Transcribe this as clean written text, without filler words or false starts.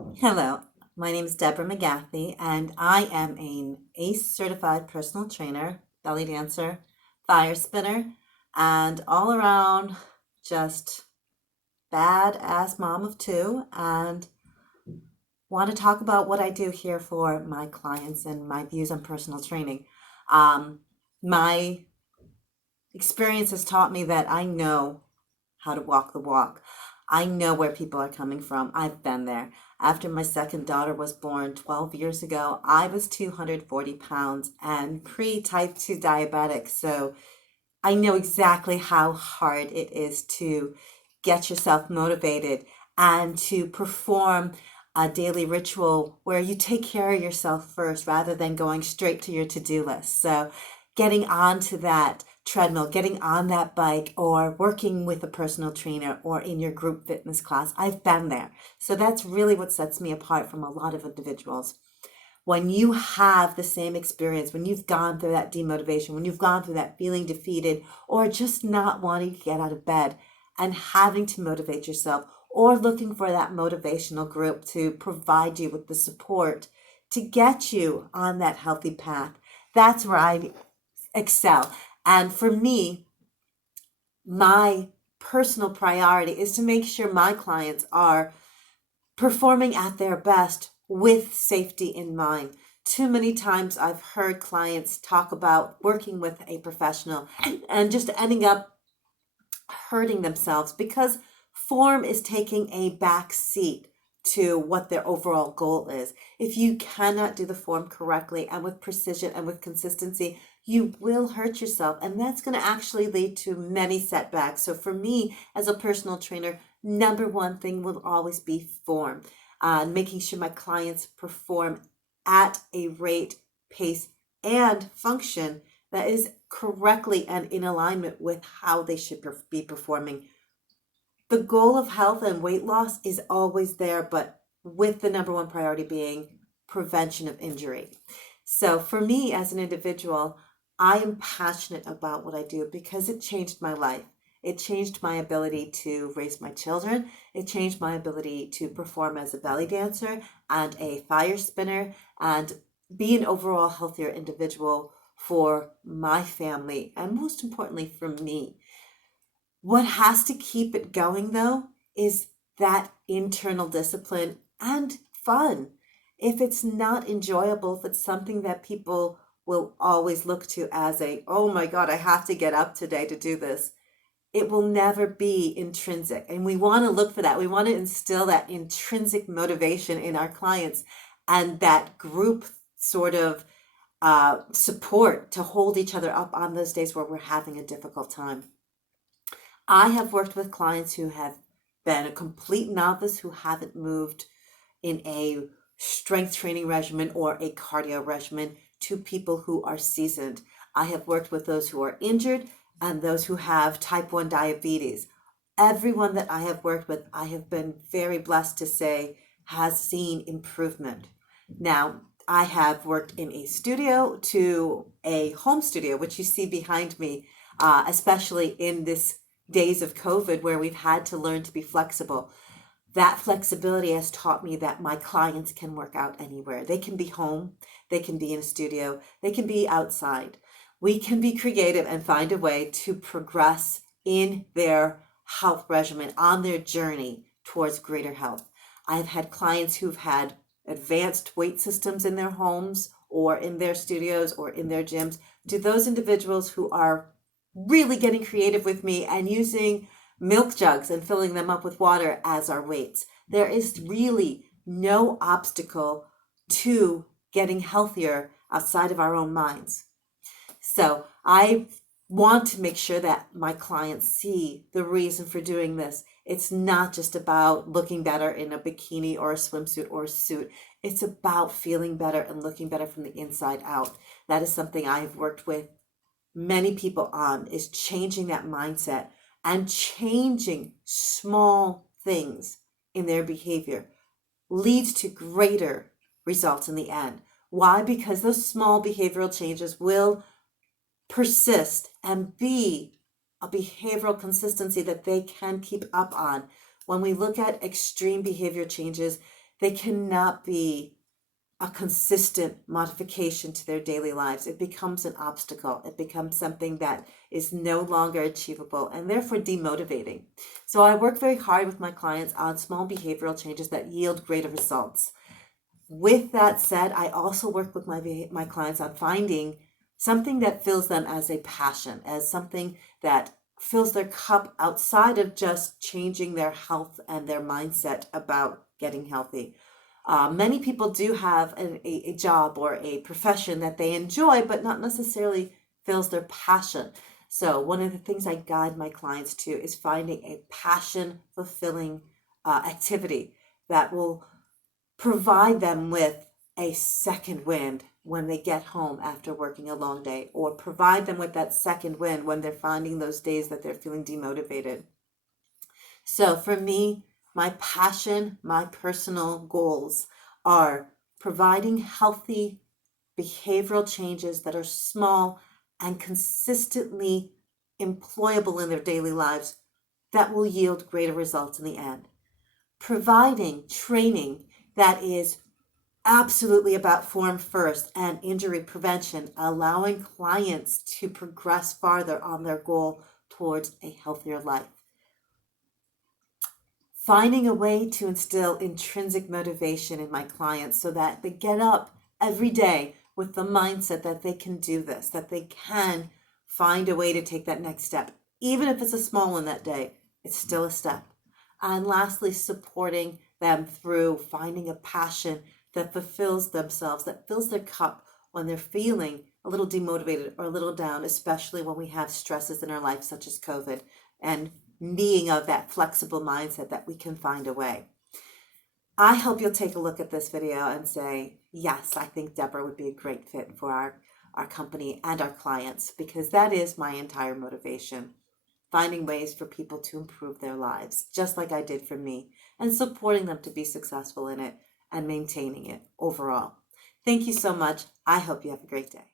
Hello, my name is Debra McGaffey, and I am an ACE certified personal trainer, belly dancer, fire spinner, and all around just badass mom of two. And want to talk about what I do here for my clients and my views on personal training. My experience has taught me that I know how to walk the walk. I know where people are coming from. I've been there. After my second daughter was born 12 years ago, I was 240 pounds and pre type 2 diabetic. So I know exactly how hard it is to get yourself motivated and to perform a daily ritual where you take care of yourself first rather than going straight to your to-do list. So getting onto that treadmill, getting on that bike, or working with a personal trainer or in your group fitness class, I've been there. So that's really what sets me apart from a lot of individuals. When you have the same experience, when you've gone through that demotivation, when you've gone through that feeling defeated, or just not wanting to get out of bed and having to motivate yourself, or looking for that motivational group to provide you with the support to get you on that healthy path, that's where I excel. And for me, my personal priority is to make sure my clients are performing at their best with safety in mind. Too many times I've heard clients talk about working with a professional and just ending up hurting themselves because form is taking a back seat to what their overall goal is. If you cannot do the form correctly and with precision and with consistency, you will hurt yourself, and that's going to actually lead to many setbacks. So for me as a personal trainer, number one thing will always be form, making sure my clients perform at a rate, pace, and function that is correctly and in alignment with how they should be performing. The goal of health and weight loss is always there, but with the number one priority being prevention of injury. So for me as an individual, I am passionate about what I do because it changed my life. It changed my ability to raise my children. It changed my ability to perform as a belly dancer and a fire spinner and be an overall healthier individual for my family and most importantly for me. What has to keep it going though is that internal discipline and fun. If it's not enjoyable, if it's something that people will always look to as a, oh my God, I have to get up today to do this, it will never be intrinsic. And we want to look for that. We want to instill that intrinsic motivation in our clients and that group sort of support to hold each other up on those days where we're having a difficult time. I have worked with clients who have been a complete novice who haven't moved in a strength training regimen or a cardio regimen to people who are seasoned. I have worked with those who are injured and those who have type 1 diabetes. Everyone that I have worked with, I have been very blessed to say has seen improvement. Now, I have worked in a studio to a home studio, which you see behind me, especially in this days of COVID where we've had to learn to be flexible. That flexibility has taught me that my clients can work out anywhere. They can be home, they can be in a studio, they can be outside. We can be creative and find a way to progress in their health regimen on their journey towards greater health. I've had clients who've had advanced weight systems in their homes or in their studios or in their gyms, to those individuals who are really getting creative with me and using milk jugs and filling them up with water as our weights. There is really no obstacle to getting healthier outside of our own minds. So I want to make sure that my clients see the reason for doing this. It's not just about looking better in a bikini or a swimsuit or a suit. It's about feeling better and looking better from the inside out. That is something I've worked with many people on, is changing that mindset and changing small things in their behavior leads to greater results in the end. Why? Because those small behavioral changes will persist and be a behavioral consistency that they can keep up on. When we look at extreme behavior changes, They cannot be a consistent modification to their daily lives. It becomes an obstacle. It becomes something that is no longer achievable and therefore demotivating. So I work very hard with my clients on small behavioral changes that yield greater results. With that said, I also work with my clients on finding something that fills them as a passion, as something that fills their cup outside of just changing their health and their mindset about getting healthy. Many people do have a job or a profession that they enjoy, but not necessarily fills their passion. So one of the things I guide my clients to is finding a passion fulfilling activity that will provide them with a second wind when they get home after working a long day, or provide them with that second wind when they're finding those days that they're feeling demotivated. So for me, my passion, my personal goals are providing healthy behavioral changes that are small and consistently employable in their daily lives that will yield greater results in the end. Providing training that is absolutely about form first and injury prevention, allowing clients to progress farther on their goal towards a healthier life. Finding a way to instill intrinsic motivation in my clients so that they get up every day with the mindset that they can do this, that they can find a way to take that next step. Even if it's a small one that day, it's still a step. And lastly, supporting them through finding a passion that fulfills themselves, that fills their cup when they're feeling a little demotivated or a little down, especially when we have stresses in our life such as COVID, and being of that flexible mindset that we can find a way. I hope you'll take a look at this video and say, yes, I think Debra would be a great fit for our company and our clients, because that is my entire motivation. Finding ways for people to improve their lives, just like I did for me, and supporting them to be successful in it and maintaining it overall. Thank you so much. I hope you have a great day.